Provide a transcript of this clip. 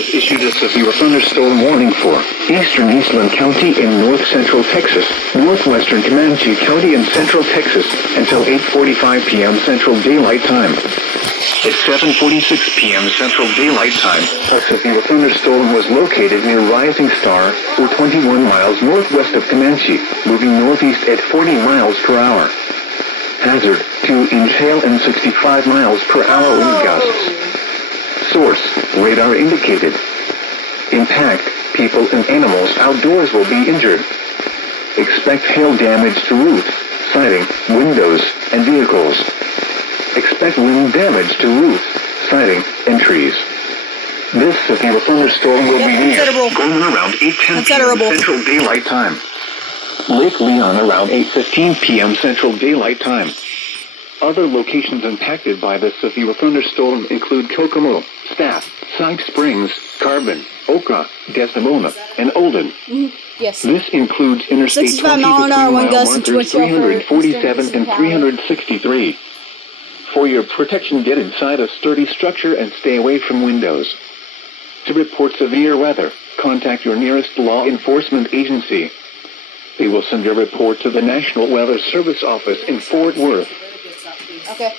has issued a severe thunderstorm warning for eastern Eastland County in north-central Texas, northwestern Comanche County in central Texas, until 8:45 p.m. Central Daylight Time. At 7:46 p.m. Central Daylight Time, a severe thunderstorm was located near Rising Star, or 21 miles northwest of Comanche, moving northeast at 40 miles per hour. Hazard, 2-inch hail and 65 miles per hour wind gusts. Source, radar indicated. Impact, people and animals outdoors will be injured. Expect hail damage to roofs, siding, windows, and vehicles. Expect wind damage to roofs, siding, and trees. This severe thunderstorm will be near Golden around 8:10 p.m. Central Daylight Time. Lake Leon around 8:15 p.m. Central Daylight Time. Other locations impacted by this severe thunderstorm include Kokomo, Staff, Side Springs, Carbon, Okra, Desdemona, and Olden. Yes. This includes Interstate 20 mile markers 347 and 363. For your protection, get inside a sturdy structure and stay away from windows. To report severe weather, contact your nearest law enforcement agency. They will send your report to the National Weather Service office in Fort Worth. Okay.